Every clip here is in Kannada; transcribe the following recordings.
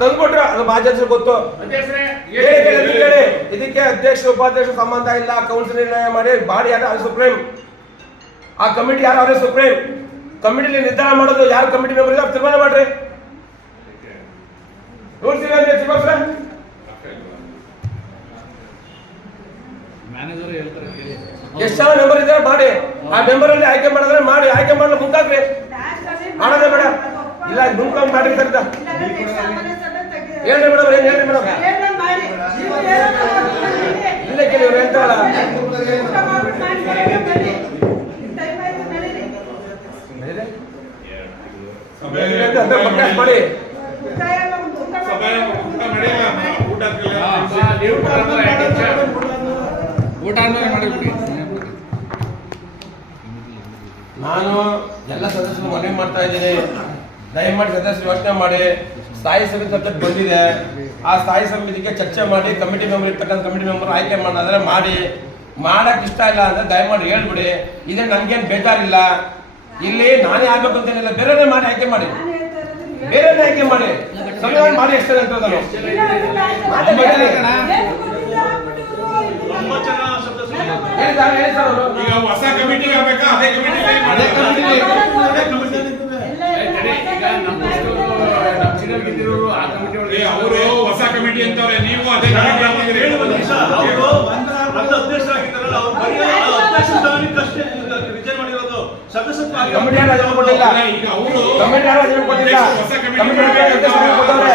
ತಂದ್ಕೊಟ್ರೆ ಅದು ಮಾಜಿ ಗೊತ್ತು. ಇದಕ್ಕೆ ಅಧ್ಯಕ್ಷ ಉಪಾಧ್ಯಕ್ಷ ಸಂಬಂಧ ಇಲ್ಲ ಕೌನ್ಸಿಲ್ ನಿರ್ಣಯ ಮಾಡಿ ಬಾಡಿ ಯಾರ ಅದು ಸುಪ್ರೀಂ. ಆ ಕಮಿಟಿ ಯಾರು ಅವರೇ ಸುಪ್ರೀಂ? ಕಮಿಟಿಲಿ ನಿರ್ಧಾರ ಮಾಡೋದು ಯಾರು ಕಮಿಟಿ ಮೆಂಬರ್ ಇಲ್ಲ ಅವ್ರು ತೀರ್ಮಾನ ಮಾಡ್ರಿ. ರೂಲ್ಸ್ ಇಲ್ಲ ಅಂದ್ರೆ ಚಿಕ್ಕಪ್ಪ ಮ್ಯಾನೇಜರ್ ಹೇಳ್ತಾರೆ ಕೇಳಿ. ಎಷ್ಟು ಜನ ಮೆಂಬರ್ ಇದ್ದಾರೆ? ಮಾಡಿ. ಆ ಮೆಂಬರ್ ಅಲ್ಲಿ ಆಯ್ಕೆ ಮಾಡಿದ್ರೆ ಮಾಡಿ. ಆಯ್ಕೆ ಮಾಡಲು ಮುಂದಾಗ್ರಿ. ಮಾಡೋದೇ ಬೇಡ. ಇಲ್ಲ ನುಂಕೊಂಡು ಮಾಡ್ರಿ ಸರ್. ಹೇಳ್ರಿ ಮೇಡಮ್, ಏನ್ ಹೇಳ್ರಿ ಮೇಡಮ್? ಇಲ್ಲ ಕೇಳಿ ಇವ್ರು ಮಾಡಿ ಊಟ ನಾನು ಎಲ್ಲ ಸದಸ್ಯರು ಮನವಿ ಮಾಡ್ತಾ ಇದ್ದೀನಿ. ದಯಮಾಡಿ ಸದಸ್ಯರು ಯೋಚನೆ ಮಾಡಿ. ಸ್ಥಾಯಿ ಸಮಿತಿ ಸಬ್ಜೆಕ್ಟ್ ಬಂದಿದೆ. ಆ ಸ್ಥಾಯಿ ಸಮಿತಿಗೆ ಚರ್ಚೆ ಮಾಡಿ ಕಮಿಟಿ ಮೆಂಬರ್ ಇರ್ತಕ್ಕಂಥ ಕಮಿಟಿ ಮೆಂಬರ್ ಆಯ್ಕೆ ಮಾಡಿದ್ರೆ ಮಾಡಿ. ಮಾಡಕ್ ಇಷ್ಟ ಇಲ್ಲ ಅಂದ್ರೆ ದಯಮಾಡಿ ಹೇಳ್ಬಿಡಿ. ಇದೇ ನನ್ಗೇನ್ ಬೇಜಾರಿಲ್ಲ. ಇಲ್ಲಿ ನಾನೇ ಆಗ್ಬೇಕು ಅಂತೇನಿಲ್ಲ. ಬೇರೆನೇ ಮಾಡಿ ಆಯ್ಕೆ ಮಾಡಿ. ಬೇರೆನೇ ಆಯ್ಕೆ ಮಾಡಿ. ಸಂವಿಧಾನ ಮಾಡಿ ಎಷ್ಟು ಅಂತ ಹೇಳಿ ಸರ್ ಅವರು. ಈಗ ಹೊಸ ಕಮಿಟಿಗೆ ಆಗ್ಬೇಕಾ ಅದೇ ಕಮಿಟಿಗೆ ಅದೇ ಕಮಿಟಿಲಿ. ಅದೇ ಕಮಿಟಿ ಏ, ತಡಿ, ಈಗ ನಮ್ಮ ಇಷ್ಟೊಂದು ನಮ್ಮ ಸೀನಿಯರ್ ಗಿದ್ದಿರೋರು ಆ ಕಮಿಟಿ ಏ, ಒಳಗೆ ಅವರು ಹೊಸ ಕಮಿಟಿ ಅಂತವ್ರೆ ನೀವು ಅದೇ ಕಮಿಟಿ ಅಧ್ಯಕ್ಷರಾಗಿದ್ದಾರಲ್ಲ ಅವ್ರು ಬರೀ ಅಧ್ಯಕ್ಷ ಸ್ಥಾನಕ್ಕೆ ಅಷ್ಟೇ ರಿಜೈನ್ ಮಾಡಿರೋದು ಸದಸ್ಯತ್ವ ಕಮಿಟಿ ಕೊಟ್ಟಿಲ್ಲ? ಈಗ ಅವರು ಕಮಿಟಿ ಯಾರು ರಜೆ ಕೊಟ್ಟಿಲ್ಲ? ಹೊಸ ಕಮಿಟಿ ಕಮಿಟಿ ಯಾರು ರಜೆ ಕೊಟ್ಟವ್ರೆ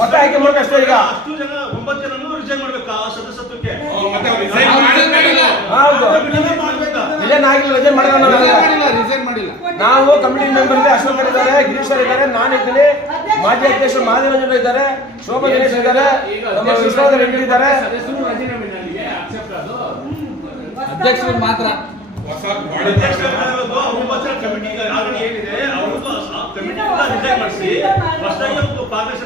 ಹೊಸ ಆಯ್ಕೆ ಮಾಡ್ಬೇಕಷ್ಟೇ ಈಗ. ಅಷ್ಟು ಜನ ಒಂಬತ್ತು ಜನನು ಮಾಡ್ಬೇಕಾ ಆ ಸದಸ್ಯತ್ವಕ್ಕೆ. ಹೌದು. ರಿಸೈನ್ ಆಗಿಲ್ಲ ರಿಸೈನ್. ನಾವು ಕಮಿಟಿ ಮೆಂಬರ್ ಇದೆ ಅಶೋಕ್ ಇದ್ದಾರೆ ಗಿರೀಶ್ ಸರ್ ಇದ್ದಾರೆ ನಾನು ಇದ್ದೀನಿ ಮಾಜಿ ಅಧ್ಯಕ್ಷ ಮಾಧವೇಂದ್ರ ಇದ್ದಾರೆ ಶೋಭಾ ಗಣೇಶ್ ಇದ್ದಾರೆ ನಮ್ಮ ಅಧ್ಯಕ್ಷರು ವಿಶ್ವನಾಥ ರೆಡ್ಡಿ ಇದ್ದಾರೆ. ಅಧ್ಯಕ್ಷರು ಮಾತ್ರ. ಕಮಿಟಿ ಏನಿದೆ